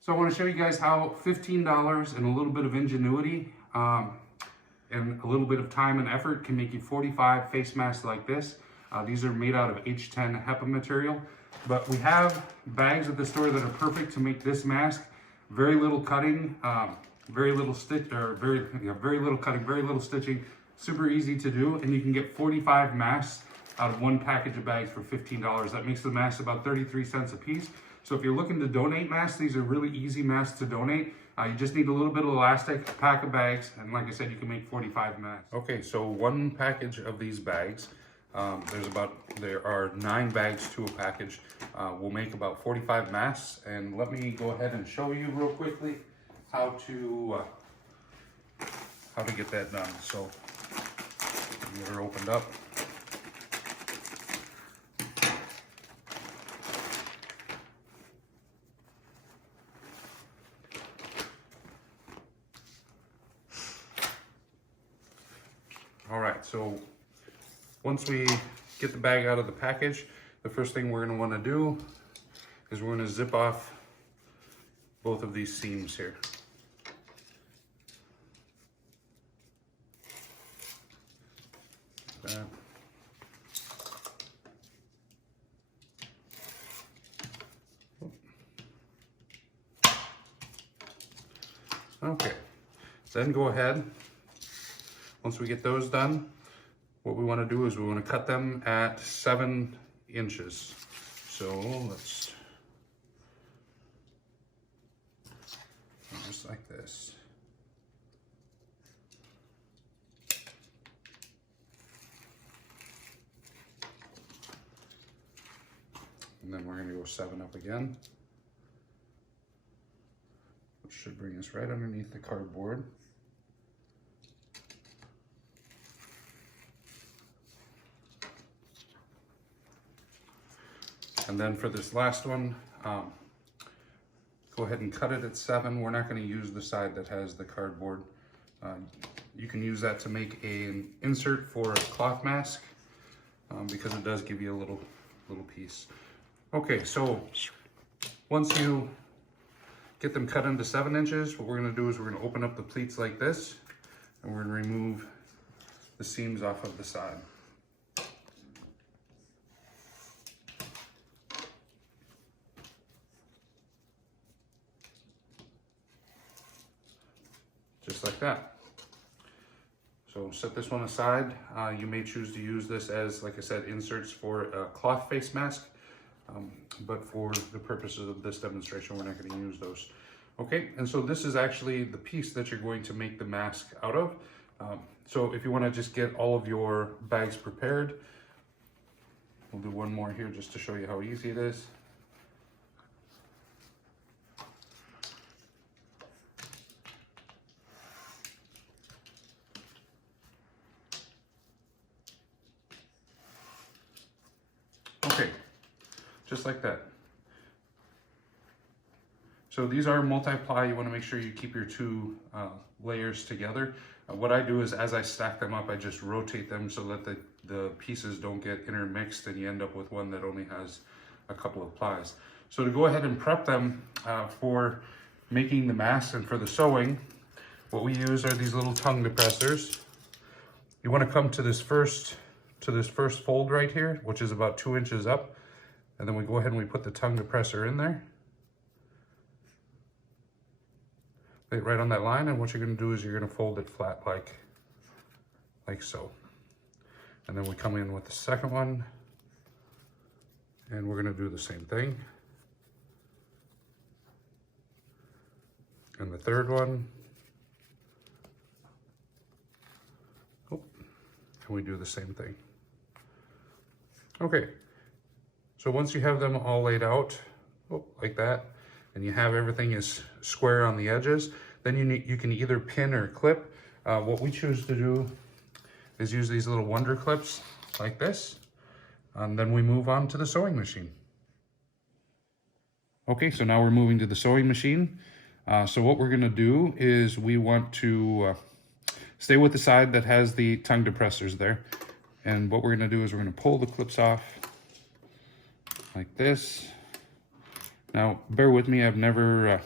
So I want to show you guys how $15 and a little bit of ingenuity and a little bit of time and effort can make you 45 face masks like this. These are made out of H10 HEPA material, but we have bags at the store that are perfect to make this mask. Very little cutting, very little stitch, or very little cutting, very little stitching. Super easy to do, and you can get 45 masks out of one package of bags for $15. That makes the mask about 33 cents a piece. So if you're looking to donate masks, these are really easy masks to donate. You just need a little bit of elastic, a pack of bags, and like I said, you can make 45 masks. Okay, so one package of these bags, there are 9 bags to a package. We'll make about 45 masks, and let me go ahead and show you real quickly how to get that done. So get her opened up. All right, so once we get the bag out of the package, the first thing we're going to want to do is we're going to zip off both of these seams here. That. Okay, then go ahead. Once we get those done, what we want to do is we want to cut them at 7 inches. So let's, just like this. And then we're going to go 7 up again, which should bring us right underneath the cardboard. And then for this last one, go ahead and cut it at 7. We're not going to use the side that has the cardboard. You can use that to make an insert for a cloth mask because it does give you a little piece. Okay, so once you get them cut into 7 inches, what we're going to do is we're going to open up the pleats like this, and we're going to remove the seams off of the side. Just like that. So set this one aside. You may choose to use this as, like I said, inserts for a cloth face mask, but for the purposes of this demonstration, we're not going to use those. Okay, and so this is actually the piece that you're going to make the mask out of. So if you want to just get all of your bags prepared, we'll do one more here just to show you how easy it is. Okay, just like that. So these are multi-ply. You want to make sure you keep your 2 layers together. What I do is as I stack them up, I just rotate them so that the pieces don't get intermixed and you end up with one that only has a couple of plies. So to go ahead and prep them for making the mask and for the sewing, what we use are these little tongue depressors. You want to come to this first fold right here, which is about 2 inches up, and then we go ahead and we put the tongue depressor in there. Lay it right on that line, and what you're going to do is you're going to fold it flat like so. And then we come in with the second one, and we're going to do the same thing. And the third one. Oh, and we do the same thing. Okay, so once you have them all laid out, like that, and you have everything is square on the edges, then you can either pin or clip. What we choose to do is use these little Wonder Clips like this, and then we move on to the sewing machine. Okay, so now we're moving to the sewing machine. So what we're gonna do is we want to stay with the side that has the tongue depressors there. And what we're gonna do is we're gonna pull the clips off like this. Now, bear with me, I've never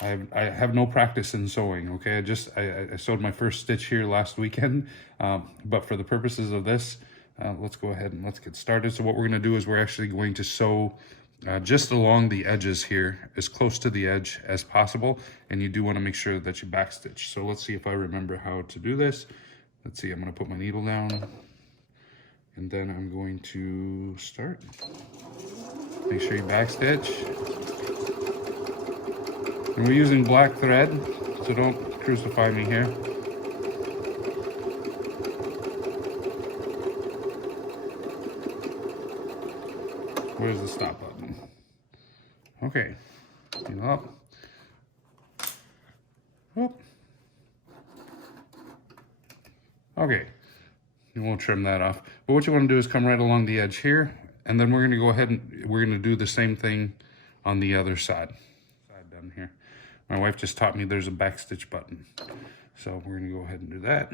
I have no practice in sewing, okay? I sewed my first stitch here last weekend, but for the purposes of this, let's go ahead and let's get started. So what we're gonna do is we're actually going to sew just along the edges here, as close to the edge as possible, and you do wanna make sure that you backstitch. So let's see if I remember how to do this. Let's see, I'm gonna put my needle down, and then I'm going to start. Make sure you backstitch. And we're using black thread, so don't crucify me here. Where's the stop button? Okay, needle up. Whoop. Okay, and we'll trim that off. But what you want to do is come right along the edge here, and then we're going to go ahead and we're going to do the same thing on the other side. Down here. My wife just taught me there's a backstitch button. So we're going to go ahead and do that.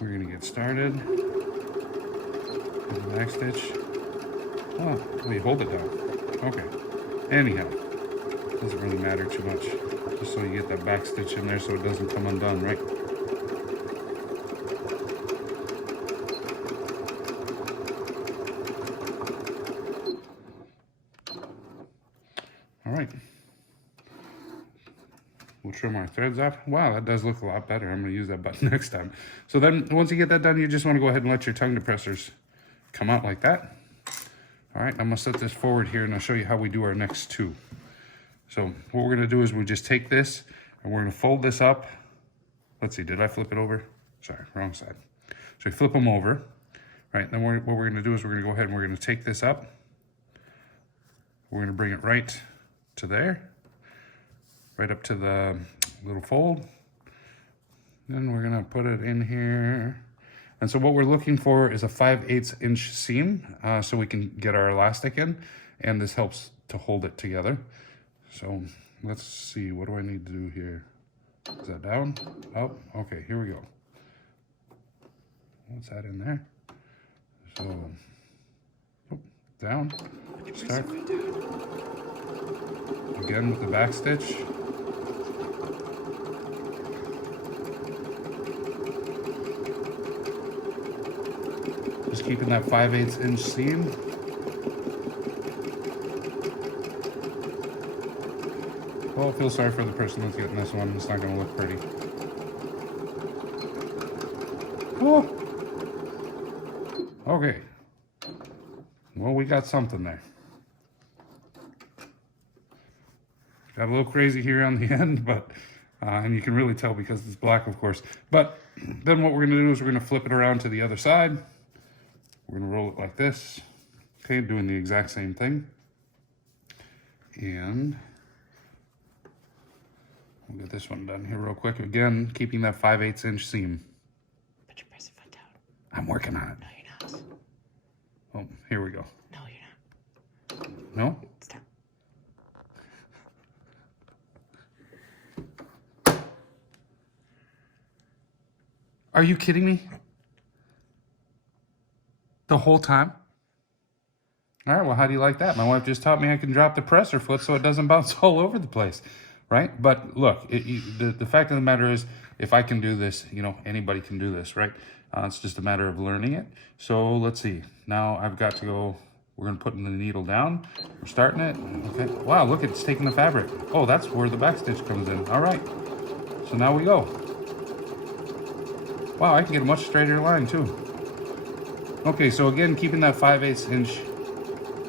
We're going to get started. Backstitch. Oh, we hold it down. Okay. Anyhow, doesn't really matter too much. Just so you get that backstitch in there so it doesn't come undone, right? All right. We'll trim our threads off. Wow, that does look a lot better. I'm going to use that button next time. So then once you get that done, you just want to go ahead and let your tongue depressors come out like that. All right, I'm going to set this forward here and I'll show you how we do our next two. So what we're going to do is we just take this and we're going to fold this up. Let's see, did I flip it over? Sorry, wrong side. So we flip them over. Right, then what we're going to do is we're going to go ahead and we're going to take this up. We're going to bring it right to there. Right up to the little fold. Then we're gonna put it in here. And so what we're looking for is a 5/8 inch seam so we can get our elastic in, and this helps to hold it together. So let's see, what do I need to do here? Is that down? Up? Okay, here we go. What's that in there? So, oh, down, start. Again with the back stitch. Just keeping that 5/8 inch seam. Well, I feel sorry for the person that's getting this one. It's not going to look pretty. Oh. Okay. Well, we got something there. Got a little crazy here on the end, but and you can really tell because it's black, of course. But then what we're going to do is we're going to flip it around to the other side. We're going to roll it like this. Okay, doing the exact same thing. And we'll get this one done here real quick. Again, keeping that 5/8 inch seam. Put your press foot down. I'm working on it. No, you're not. Oh, here we go. No, you're not. No? Stop. Are you kidding me? The whole time? All right, well, how do you like that? My wife just taught me I can drop the presser foot so it doesn't bounce all over the place, right? But look, the fact of the matter is, if I can do this, you know, anybody can do this, right? It's just a matter of learning it. So let's see. Now I've got to go, we're going to put the needle down. We're starting it. Okay. Wow, look, it's taking the fabric. Oh, that's where the back stitch comes in. All right. So now we go. Wow, I can get a much straighter line too. Okay, so again, keeping that 5/8 inch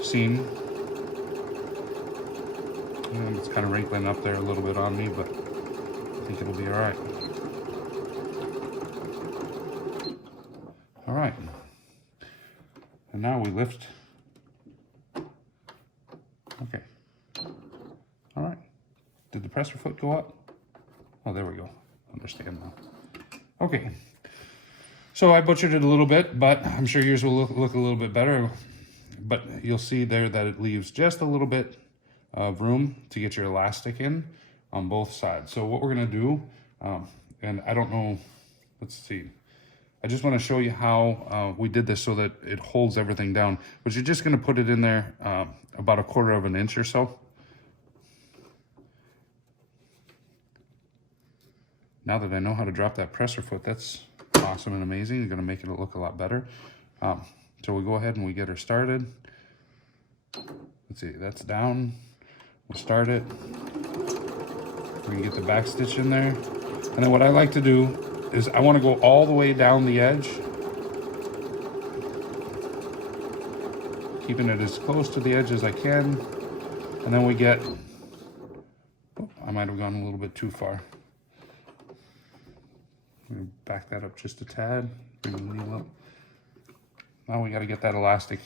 seam. And it's kind of wrinkling up there a little bit on me, but I think it'll be all right. All right. And now we lift. Okay. All right. Did the presser foot go up? Oh, there we go. Understand now. Okay. So I butchered it a little bit, but I'm sure yours will look a little bit better. But you'll see there that it leaves just a little bit of room to get your elastic in on both sides. So what we're going to do, and I don't know, let's see. I just want to show you how we did this so that it holds everything down. But you're just going to put it in there about 1/4 of an inch or so. now that I know how to drop that presser foot, that's awesome and amazing. You're gonna make it look a lot better. So we go ahead and we get her started. Let's see, that's down. We'll start it. We can get the back stitch in there. And then what I like to do is I want to go all the way down the edge, keeping it as close to the edge as I can. And then we get, oh, I might have gone a little bit too far. I'm gonna back that up just a tad, bring the needle up. Now we got to get that elastic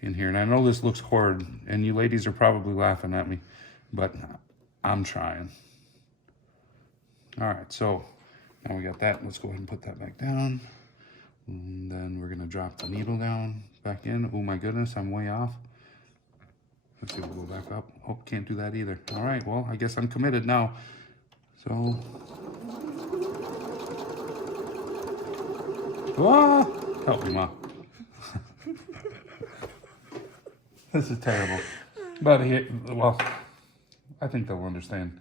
in here. And I know this looks horrid, and you ladies are probably laughing at me, but I'm trying. All right, so now we got that. Let's go ahead and put that back down. And then we're gonna drop the needle down, back in. Oh my goodness, I'm way off. Let's see, we'll go back up. Oh, can't do that either. All right, well, I guess I'm committed now. So, ah, help me, Ma. This is terrible. But, well, I think they'll understand.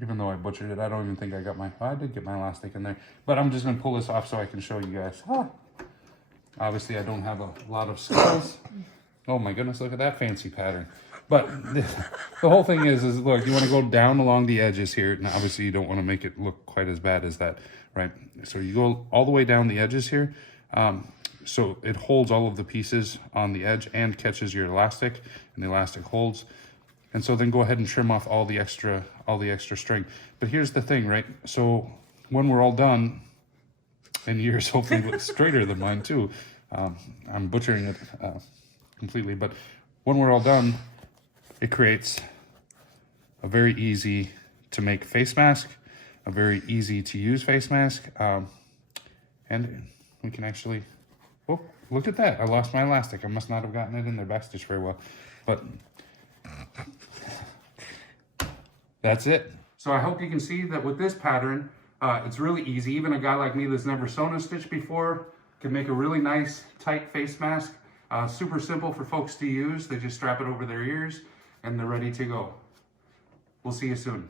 Even though I butchered it, I don't even think I got I did get my elastic in there. But I'm just gonna pull this off so I can show you guys. Ah. Obviously, I don't have a lot of skills. Oh my goodness, look at that fancy pattern. But the whole thing is look, you wanna go down along the edges here. And obviously you don't wanna make it look quite as bad as that, right? So you go all the way down the edges here. So it holds all of the pieces on the edge and catches your elastic, and the elastic holds. And so then go ahead and trim off all the extra string. But here's the thing, right? So when we're all done, and yours hopefully look straighter than mine too. I'm butchering it completely, but when we're all done, it creates a very easy to make face mask, a very easy to use face mask, and we can actually, oh, look at that. I lost my elastic. I must not have gotten it in there backstitch very well, but that's it. So I hope you can see that with this pattern, it's really easy. Even a guy like me that's never sewn a stitch before can make a really nice tight face mask. Super simple for folks to use. They just strap it over their ears and they're ready to go. We'll see you soon.